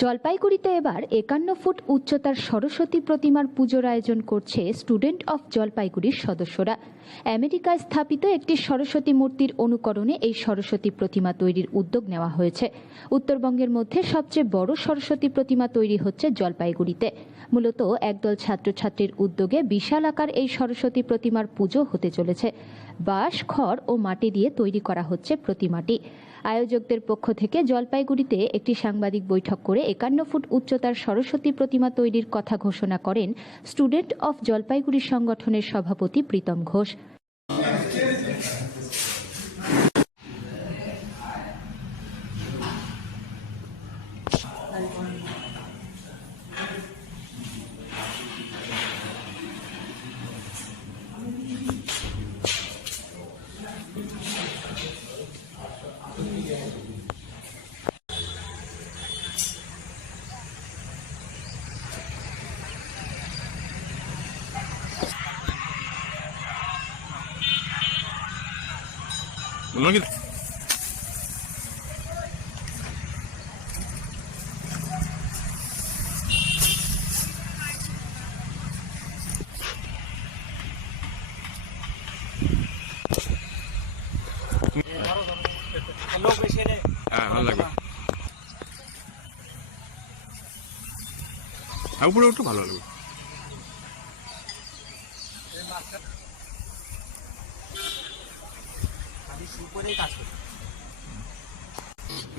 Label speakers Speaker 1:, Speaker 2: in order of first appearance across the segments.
Speaker 1: জলপাইগুড়িতে এবার একান্ন ফুট উচ্চতার সরস্বতী প্রতিমার পুজোর আয়োজন করছে স্টুডেন্ট অফ জলপাইগুড়ির সদস্যরা। আমেরিকায় স্থাপিত একটি সরস্বতী মূর্তির অনুকরণে এই সরস্বতী প্রতিমা তৈরির উদ্যোগ নেওয়া হয়েছে। উত্তরবঙ্গের মধ্যে সবচেয়ে বড় সরস্বতী প্রতিমা তৈরি হচ্ছে জলপাইগুড়িতে। মূলত একদল ছাত্রছাত্রীর উদ্যোগে বিশাল আকার এই সরস্বতী প্রতিমার পুজো হতে চলেছে। বাঁশ, খড় ও মাটি দিয়ে তৈরি করা হচ্ছে প্রতিমাটি। আয়োজকদের পক্ষ থেকে জলপাইগুড়িতে একটি সাংবাদিক বৈঠক করে একান্ন ফুট উচ্চতার সরস্বতী প্রতিমা তৈরির কথা ঘোষণা করেন স্টুডেন্ট অফ জলপাইগুড়ি সংগঠনের সভাপতি প্রীতম ঘোষ।
Speaker 2: Thank কি ভালো লাগবে আর উপরে একটু ভালো লাগবে।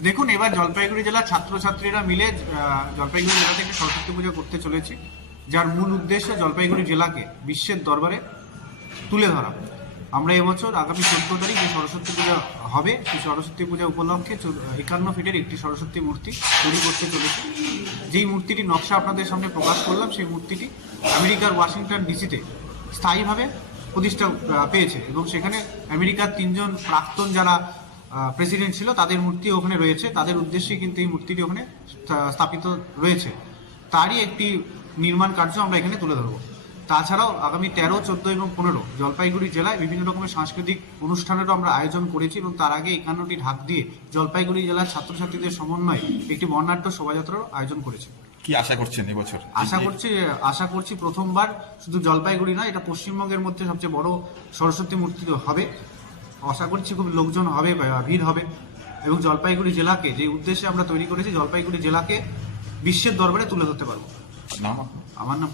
Speaker 3: দেখুন, এবার জলপাইগুড়ি জেলার ছাত্রছাত্রীরা মিলে জলপাইগুড়ি জেলা থেকে সরস্বতী পুজো করতে চলেছি, যার মূল উদ্দেশ্য জলপাইগুড়ি জেলাকে বিশ্বের দরবারে তুলে ধরা। আমরা এবছর আগামী চোদ্দ তারিখ যে সরস্বতী পূজা হবে, সেই সরস্বতী পূজা উপলক্ষে একান্ন ফিটের একটি সরস্বতী মূর্তি তৈরি করতে চলেছি। যেই মূর্তিটি নকশা আপনাদের সামনে প্রকাশ করলাম, সেই মূর্তিটি আমেরিকার ওয়াশিংটন ডিসিতে স্থায়ীভাবে প্রতিষ্ঠা পেয়েছে এবং সেখানে আমেরিকার তিনজন প্রাক্তন যারা প্রেসিডেন্ট ছিল তাদের মূর্তি ওখানে রয়েছে। তাদের উদ্দেশ্যে কিন্তু এই মূর্তিটি ওখানে স্থা- স্থাপিত রয়েছে। তারই একটি নির্মাণ কার্য আমরা এখানে তুলে ধরবো। তাছাড়াও আগামী তেরো, চোদ্দ এবং পনেরো জলপাইগুড়ি জেলায় বিভিন্ন রকমের সাংস্কৃতিক অনুষ্ঠানেরও আমরা আয়োজন করেছি এবং তার আগে একান্নটি ঢাক দিয়ে জলপাইগুড়ি জেলার ছাত্রছাত্রীদের সমন্বয়ে একটি বর্ণাঢ্য শোভাযাত্রার আয়োজন করেছি।
Speaker 2: কি আশা করছেন এবছর?
Speaker 3: আশা করছি আশা করছি প্রথমবার শুধু জলপাইগুড়ি না এটা পশ্চিমবঙ্গের মধ্যে সবচেয়ে বড় সরস্বতী মূর্তি হবে। আশা করছি খুব লোকজন হবে ভিড় হবে। এবং জলপাইগুড়ি জেলাকে যে উদ্দেশ্যে আমরা তৈরি করেছি জলপাইগুড়ি জেলাকে বিশ্বের দরবারে তুলে ধরতে পারব। আমার নাম